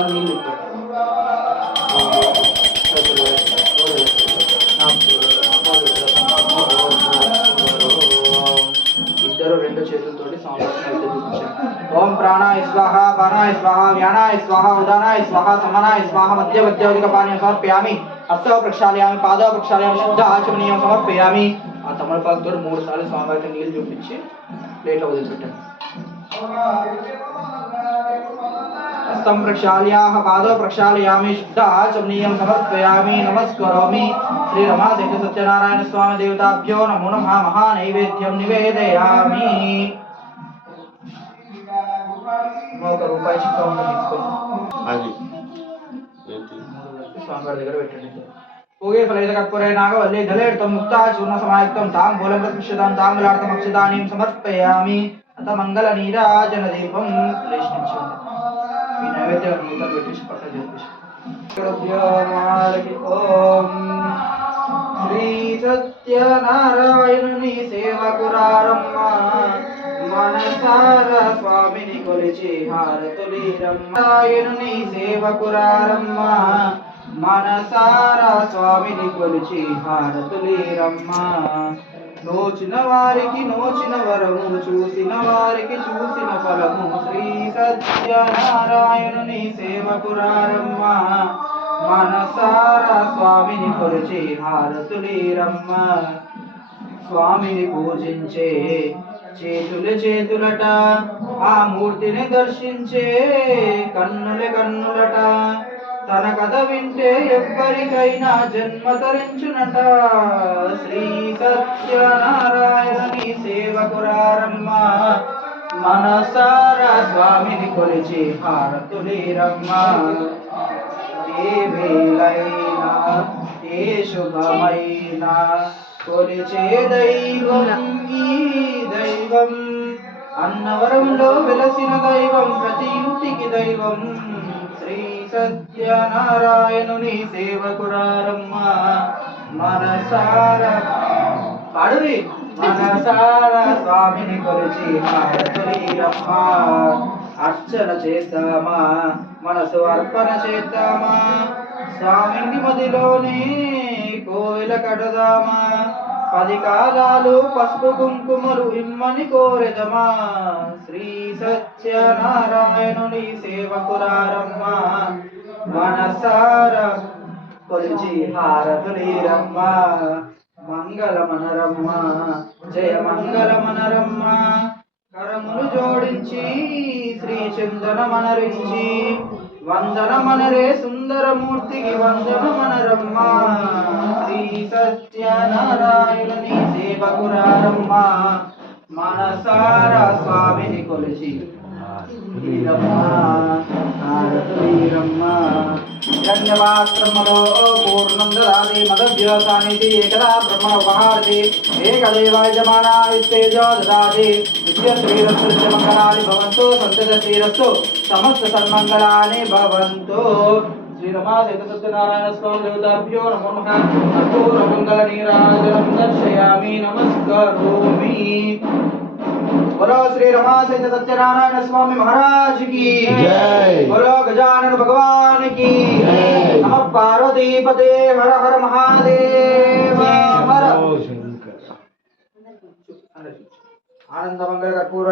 ఇద్దరు రెండు చేతులతోటి సంవత్సరం ఓం ప్రాణాయ స్వాహ పానాయ స్వాహ వ్యానాయ స్వాహ ఉదానాయ స్వాహ సమనాయ స్వాహ మధ్యవద్యోధిక పానీయం సమర్పయామి హస్తవ ప్రక్షాళయామి పాదవ ప్రక్షాళయామి శుద్ధ ఆచమనీయం సమర్పయామి. ఆ తమలపాకుతో 3 సార్లు స్వామివారికి నీళ్లు చూపించి ప్లేట్లో వదిలిపెట్టాను. हस्तं प्रक्षाल्याः पादौ प्रक्षालयामि शुद्ध आचमनीयं समर्पयामि नमस्करोमि. श्री रमादेवी सत्यनारायण स्वामी देवताभ्यो नमो नमः. महानैवेद्यं निवेदयामि. ఒక రూపాయి చిక్కం తీసుకోండి. స్వామివారి దగ్గర పెట్టండి. పూగే ఫలైత కర్పూరే నాగవల్లి దళేర్తం ముక్తా చూర్ణ సమాయుక్తం తాంబూలం ప్రతిష్ఠితం తాంబూలార్థం అక్షతానీం సమర్పయామి. అత మంగళ నీరాజన దీపం లేషించండి. ఈ నైవేద్యం మూతలు పెట్టేసి పక్కన చెప్పేసి ఓం శ్రీ సత్యనారాయణుని సేవకురారమ్మ మనసార స్వామిని కొలిచి హారతులీరమ్మ. నారాయణుని సేవకురారమ్మ మనసార స్వామిని కొలిచి హారతులీరమ్మ. నోచిన వారికి నోచిన వరము చూసిన వారికి చూసిన ఫలము. శ్రీ సత్యనారాయణుని సేవకురారమ్మ మనసార స్వామిని కొలిచి హారతులీరమ్మ. స్వామిని పూజించే చేతులట ఆ మూర్తిని దర్శించే కన్నులట. తన కథ వింటే ఎవ్వరికైనా జన్మ తరించునట. శ్రీ సత్యనారాయణుని సేవకురారమ్మ మనసారా స్వామిని కొలిచి హారతులీరమ్మ. ఏ వేళైనా ఏ శుభమైనా కొలిచే దైవం ఈ దైవం. అన్నవరంలో వెలసిన దైవం ప్రతి ఇంటికి దైవం. శ్రీ సత్యనారాయణుని సేవకురారమ్మ మనసార పాడురి మనసార స్వామిని కొలిచి హారతులీరమ్మ. అర్చన చేద్దామా మనసు అర్పణ చేద్దామా. స్వామిని మదిలోనే కోయిల కడదామా. 10 కాలాలు పసుపు కుంకుమలు ఇమ్మని కోరెదమా. శ్రీ సత్యనారాయణుని సేవకురారమ్మ మనసార కొలిచి హారతులీరమ్మ. మంగళమనరమ్మ జయ మంగళమనరమ్మ. కరములు జోడించి శ్రీ చందనమనరించి వందనమనరే సుందరమూర్తికి వందనమనరమ్మ. శ్రీ సత్యనారాయణుని సేవకురారమ్మ మనసార స్వామిని కొలిచి హిరణ్యవాస్త్రమలో పూర్ణం దదాతి మదవ్యోసానితి ఏకదా బ్రహ్మ ఉపహారతి ఏకదేవాయజమానా విత్తేజో దదాతి. నిత్యశ్రీరస్తు మంగళాని భవంతు సంతత శ్రీరస్తు సమస్త సన్మంగళాని భవంతు. శ్రీ రమాదేవి సత్యనారాయణ స్వామి దేవతాభ్యో నమో నమః. కర్పూర మంగళ నీరాజనం దర్శయామి నమస్కరోమి. बोलो श्री रमा सहित सत्यनारायण स्वामी महाराज की जय. बोलो गजानन भगवान की जय. नमः पार्वती पते हर हर महादेव हर. आनंद मंगल कर्पूर